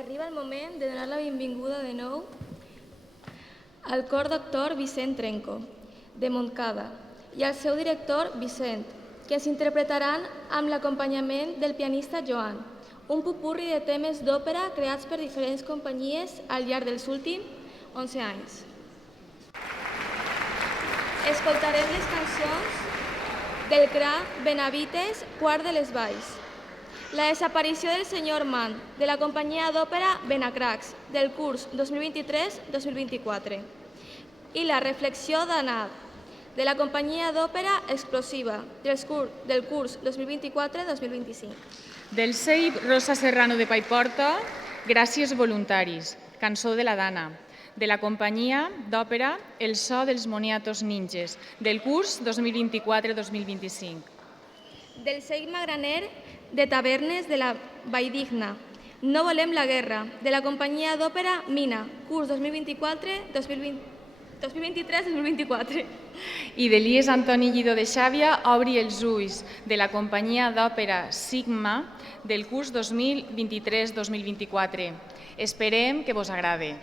arriba el moment de donar la benvinguda de nou al cor doctor Vicent Trenco, de Montcada, i al seu director Vicent, que ens interpretaran amb l'acompanyament del pianista Joan, un popurri de temes d'òpera creats per diferents companyies al llarg dels últims 11 anys. Escoltarem les cançons del Gra Benavites, Quart de les Valls, La desaparició del senyor Mann, de la companyia d'òpera Benacracs, del curs 2023-2024, i La reflexió d'Anad, de la companyia d'òpera Explosiva, del curs 2024-2025. Del CEIP Rosa Serrano de Paiporta, Gràcies voluntaris, cançó de la Dana, de la companyia d'òpera El so dels moniatos ninges, del curs 2024-2025. Del CEIP Magraner de Tavernes de la Valldigna, No volem la guerra, de la companyia d'òpera Mina, curs 2023-2024. I d'Elies Antoni Guidó de Xàbia, Obri els ulls, de la companyia d'òpera Sigma, del curs 2023-2024. Esperem que vos agrade.